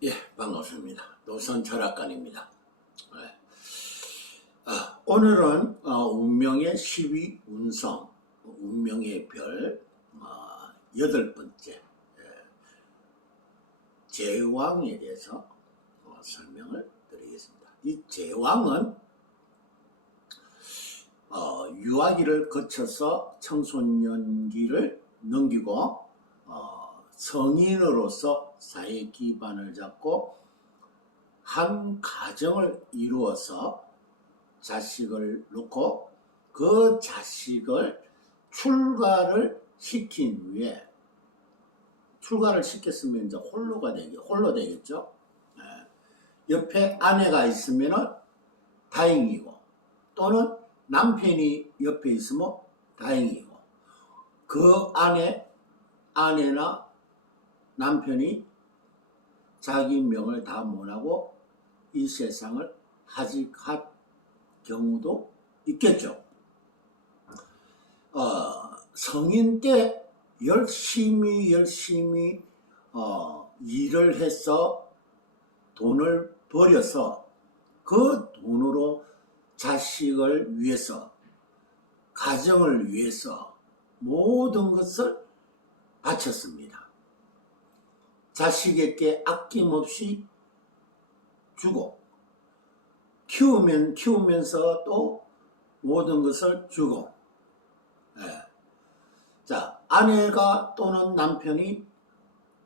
예, 반갑습니다. 노선 철학관입니다. 네. 아, 오늘은 어, 운명의 12 운성, 운명의 별 어, 여덟 번째 예, 제왕에 대해서 어, 설명을 드리겠습니다. 이 제왕은 어, 유아기를 거쳐서 청소년기를 넘기고 어, 성인으로서 사회 기반을 잡고 한 가정을 이루어서 자식을 놓고 그 자식을 출가를 시킨 후에 출가를 시켰으면 이제 홀로가 되게 홀로 되겠죠. 예. 옆에 아내가 있으면은 다행이고 또는 남편이 옆에 있으면 다행이고 그 안에 아내나 남편이 자기 명을 다 못하고 이 세상을 하직할 경우도 있겠죠. 어, 성인 때 열심히 열심히 어, 일을 해서 돈을 벌여서 그 돈으로 자식을 위해서 가정을 위해서 모든 것을 바쳤습니다. 자식에게 아낌없이 주고 키우면 키우면서 또 모든 것을 주고 예. 자 아내가 또는 남편이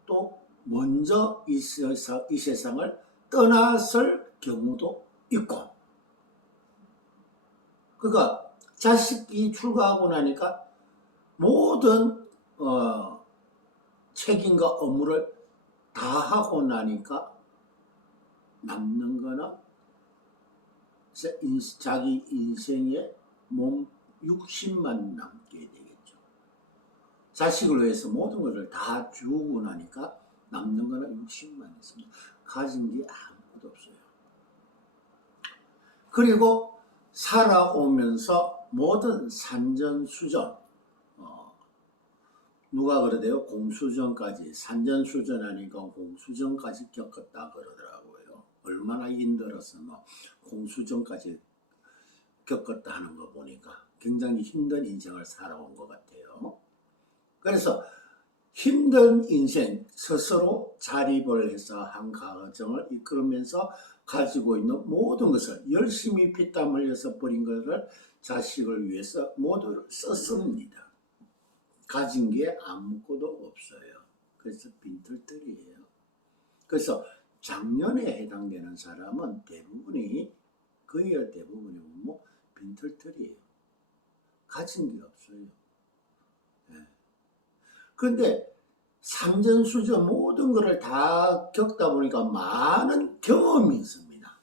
또 먼저 이, 세상, 이 세상을 떠났을 경우도 있고 그러니까 자식이 출가하고 나니까 모든 어, 책임과 업무를 다 하고 나니까 남는 거는 자기 인생의 몸 60만 남게 되겠죠. 자식을 위해서 모든 것을 다 주고 나니까 남는 거는 60만 있습니다. 가진 게 아무것도 없어요. 그리고 살아오면서 모든 산전수전 어, 누가 그러대요? 공수전까지 산전수전 하니까 공수전까지 겪었다 그러더라고요. 얼마나 힘들었으면 공수전까지 겪었다 하는 거 보니까 굉장히 힘든 인생을 살아온 것 같아요. 그래서 힘든 인생 스스로 자립을 해서 한 가정을 이끌으면서 가지고 있는 모든 것을 열심히 피땀 흘려서 버린 것을 자식을 위해서 모두 썼습니다. 가진 게 아무것도 없어요. 그래서 빈털터리예요. 그래서 작년에 해당되는 사람은 대부분이 거의 대부분이 뭐 빈털터리예요. 가진 게 없어요. 예. 그런데 상전수전 모든 것을 다 겪다 보니까 많은 경험이 있습니다.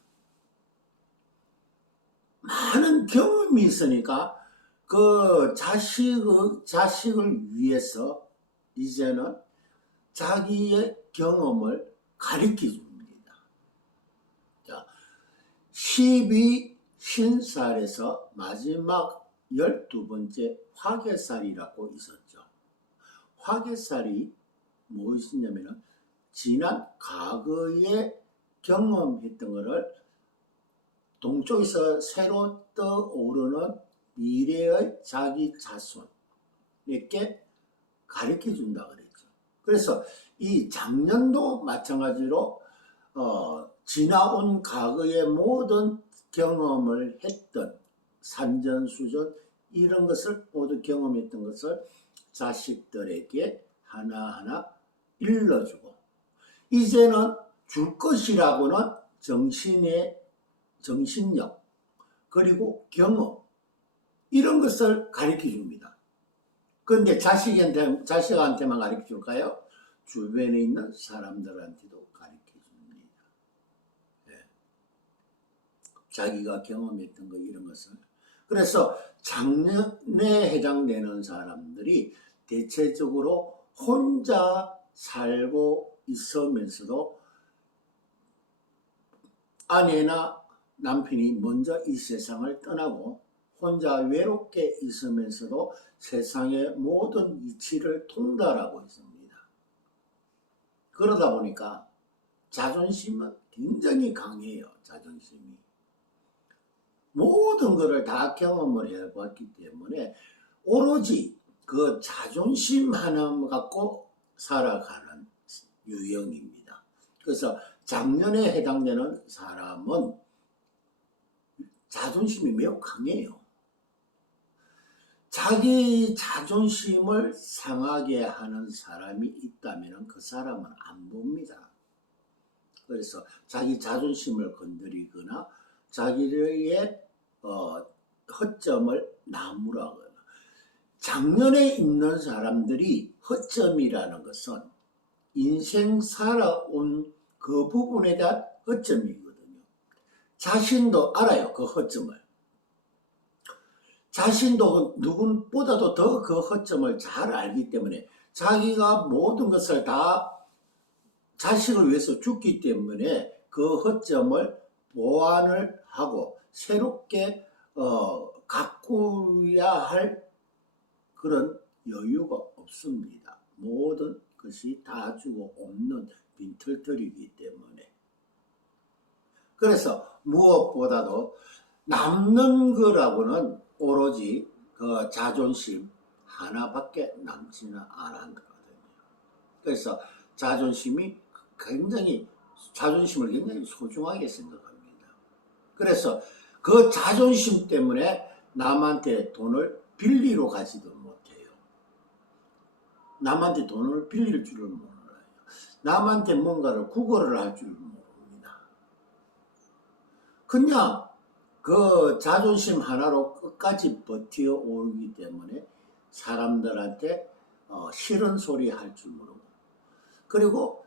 많은 경험이 있으니까 그 자식의, 자식을 위해서 이제는 자기의 경험을 가르쳐 줍니다. 자, 12 신살에서 마지막 12번째 화개살이라고 있었죠. 화개살이 무엇이냐면은 지난 과거에 경험했던 것을 동쪽에서 새로 떠오르는 미래의 자기 자손에게 가르쳐 준다 그랬죠. 그래서 이 작년도 마찬가지로 어, 지나온 과거의 모든 경험을 했던 산전수전 이런 것을 모두 경험했던 것을 자식들에게 하나하나 일러주고 이제는 줄 것이라고는 정신의 정신력 그리고 경험 이런 것을 가르쳐 줍니다. 그런데 자식한테 자식한테만 가르쳐 줄까요? 주변에 있는 사람들한테도 가르쳐 줍니다. 예. 자기가 경험했던 거 이런 것을 그래서 작년에 해당되는 사람들이 대체적으로 혼자 살고 있으면서도 아내나 남편이 먼저 이 세상을 떠나고 혼자 외롭게 있으면서도 세상의 모든 이치를 통달하고 있습니다. 그러다 보니까 자존심은 굉장히 강해요. 자존심이. 모든 것을 다 경험을 해봤기 때문에 오로지 그 자존심 하나 갖고 살아가는 유형입니다. 그래서 작년에 해당되는 사람은 자존심이 매우 강해요. 자기 자존심을 상하게 하는 사람이 있다면 그 사람은 안 봅니다. 그래서 자기 자존심을 건드리거나 자기의 어, 허점을 나무라거나 작년에 있는 사람들이 허점이라는 것은 인생 살아온 그 부분에 대한 허점이거든요. 자신도 알아요, 그 허점을. 자신도 누군보다도 더 그 허점을 잘 알기 때문에 자기가 모든 것을 다 자식을 위해서 죽기 때문에 그 허점을 보완을 하고 새롭게 어, 가꾸어야 할 그런 여유가 없습니다. 모든 것이 다 주고 없는 빈털터리이기 때문에. 그래서 무엇보다도 남는 거라고는 오로지 그 자존심 하나밖에 남지는 않았거든요. 그래서 자존심이 굉장히 자존심을 굉장히 소중하게 생각합니다. 그래서 그 자존심 때문에 남한테 돈을 빌리러 가지도 못해요. 남한테 돈을 빌릴 줄을 몰라요. 남한테 뭔가를 구걸을 할 줄 모릅니다. 그냥 그 자존심 하나로 끝까지 버티어 오기 때문에 사람들한테 어, 싫은 소리 할 줄 모르고 그리고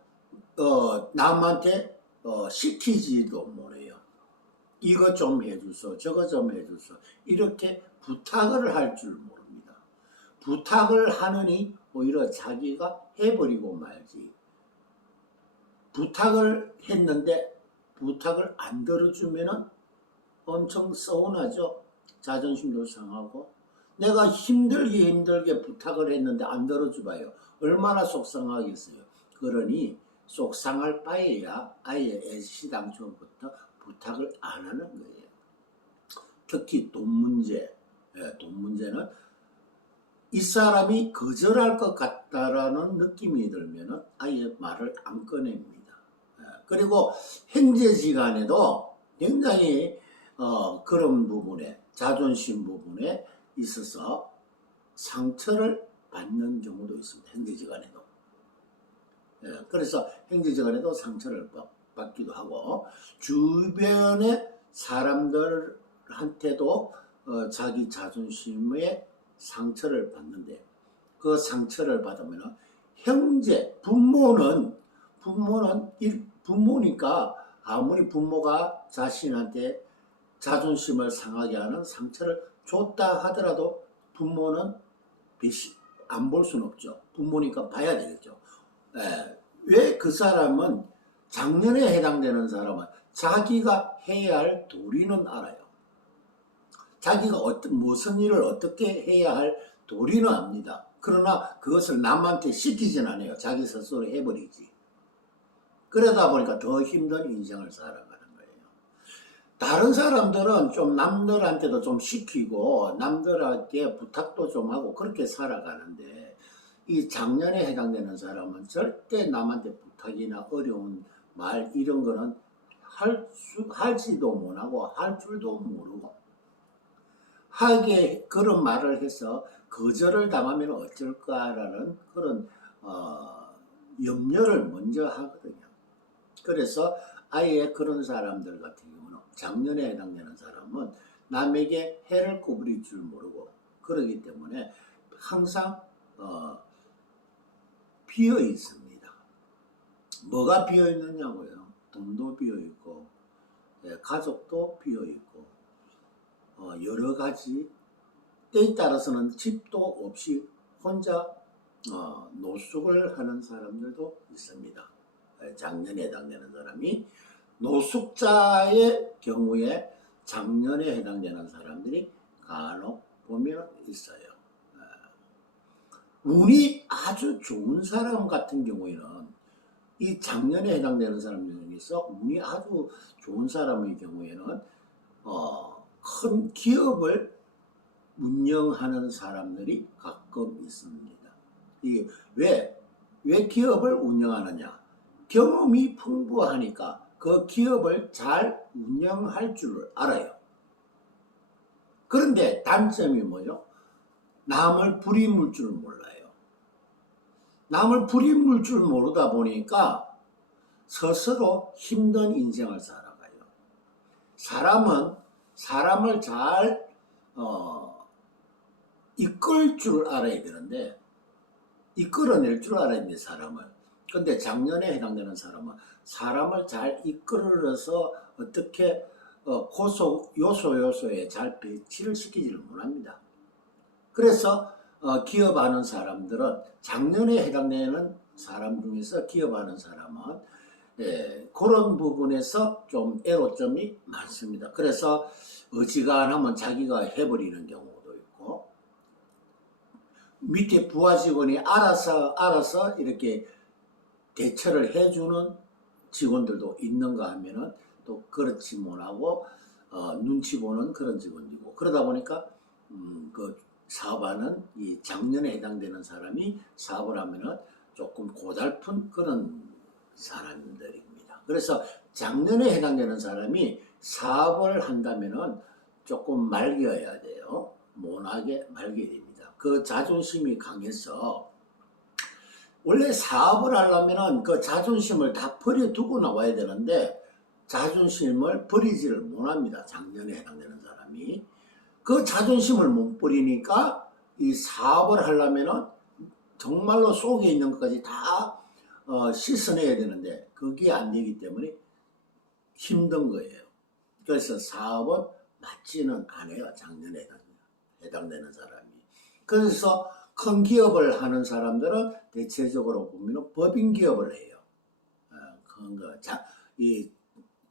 어, 남한테 어, 시키지도 못해요. 이것 좀 해주소, 저것 좀 해주소 이렇게 부탁을 할 줄 모릅니다. 부탁을 하느니 오히려 자기가 해버리고 말지. 부탁을 했는데 부탁을 안 들어주면은 엄청 서운하죠. 자존심도 상하고 내가 힘들게 힘들게 부탁을 했는데 안 들어줘봐요. 얼마나 속상하겠어요. 그러니 속상할 바에야 아예 애시당초부터 부탁을 안 하는 거예요. 특히 돈 문제, 예, 돈 문제는 이 사람이 거절할 것 같다라는 느낌이 들면은 아예 말을 안 꺼냅니다. 예, 그리고 행제지간에도 굉장히 어, 그런 부분에 자존심 부분에 있어서 상처를 받는 경우도 있습니다. 행제지간에도. 예, 그래서 행제지간에도 상처를 받, 받기도 하고 주변의 사람들한테도 어, 자기 자존심에 상처를 받는데 그 상처를 받으면 형제 부모는 부모는 일- 부모니까 아무리 부모가 자신한테 자존심을 상하게 하는 상처를 줬다 하더라도 부모는 안 볼 수는 없죠. 부모니까 봐야 되겠죠. 왜 그 사람은 작년에 해당되는 사람은 자기가 해야 할 도리는 알아요. 자기가 어떤 무슨 일을 어떻게 해야 할 도리는 압니다. 그러나 그것을 남한테 시키진 않아요. 자기 스스로 해버리지. 그러다 보니까 더 힘든 인생을 거예요. 다른 사람들은 좀 남들한테도 좀 시키고 남들한테 부탁도 좀 하고 그렇게 살아가는데 이 작년에 해당되는 사람은 절대 남한테 부탁이나 어려운 말 이런 거는 할 수, 할지도 못하고 할 줄도 모르고 하게 그런 말을 해서 거절을 당하면 어쩔까라는 그런 어, 염려를 먼저 하거든요. 그래서 아예 그런 사람들 같은 경우는 작년에 해당되는 사람은 남에게 해를 구부릴 줄 모르고 그러기 때문에 항상 어, 비어 있습니다. 뭐가 비어 있느냐고요? 돈도 비어 있고 예, 가족도 비어 있고 어, 여러 가지 때에 따라서는 집도 없이 혼자 어, 노숙을 하는 사람들도 있습니다. 예, 작년에 해당되는 사람이 노숙자의 경우에 작년에 해당되는 사람들이 간혹 보면 있어요. 예. 운이 아주 좋은 사람 같은 경우에는 이 작년에 해당되는 사람 중에서 운이 아주 좋은 사람의 경우에는 어, 큰 기업을 운영하는 사람들이 가끔 있습니다. 이게 왜, 왜 기업을 운영하느냐? 경험이 풍부하니까 그 기업을 잘 운영할 줄 알아요. 그런데 단점이 뭐죠? 남을 부림을 줄 몰라요. 남을 부림을 줄 모르다 보니까 스스로 힘든 인생을 살아가요. 사람은 사람을 잘 어, 이끌 줄 알아야 되는데 이끌어낼 줄 알아야 되는데 사람을 근데 작년에 해당되는 사람은 사람을 잘 이끌어서 어떻게 어, 고소 요소 요소에 잘 배치를 시키지를 못합니다. 그래서 어, 기업하는 사람들은 작년에 해당되는 사람 중에서 기업하는 사람은 예, 그런 부분에서 좀 애로점이 많습니다. 그래서 어지간하면 자기가 해버리는 경우도 있고 밑에 부하 직원이 알아서 알아서 이렇게 대처를 해주는 직원들도 있는가 하면은 또 그렇지 못하고 어, 눈치 보는 그런 직원이고 그러다 보니까 음, 그 사업하는 이 작년에 해당되는 사람이 사업을 하면은 조금 고달픈 그런 사람들입니다. 그래서 작년에 해당되는 사람이 사업을 한다면은 조금 맑여야 돼요. 모나게 맑여야 됩니다. 그 자존심이 강해서 원래 사업을 하려면은 그 자존심을 다 버려두고 나와야 되는데 자존심을 버리지를 못합니다. 작년에 해당되는 사람이. 그 자존심을 못 버리니까 이 사업을 하려면은 정말로 속에 있는 것까지 다 어, 씻어내야 되는데 그게 안 되기 때문에 힘든 거예요. 그래서 사업은 맞지는 않아요. 작년에 해당되는 사람이. 그래서 큰 기업을 하는 사람들은 대체적으로 보면 법인 기업을 해요. 어, 큰 거, 자, 이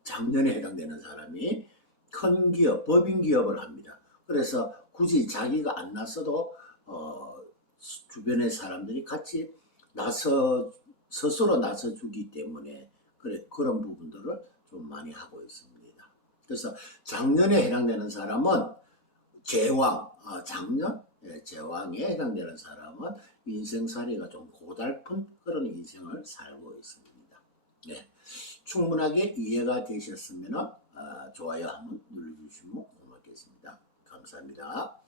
작년에 해당되는 사람이 큰 기업, 법인 기업을 합니다. 그래서 굳이 자기가 안 나서도 어, 주변의 사람들이 같이 나서 스스로 나서 주기 때문에 그래 그런 부분들을 좀 많이 하고 있습니다. 그래서 작년에 해당되는 사람은 제왕, 아, 작년 예, 제왕에 해당되는 사람은 인생살이가 좀 고달픈 그런 인생을 살고 있습니다. 네, 충분하게 이해가 되셨으면 아, 좋아요 한번 눌러주시면 고맙겠습니다. 감사합니다.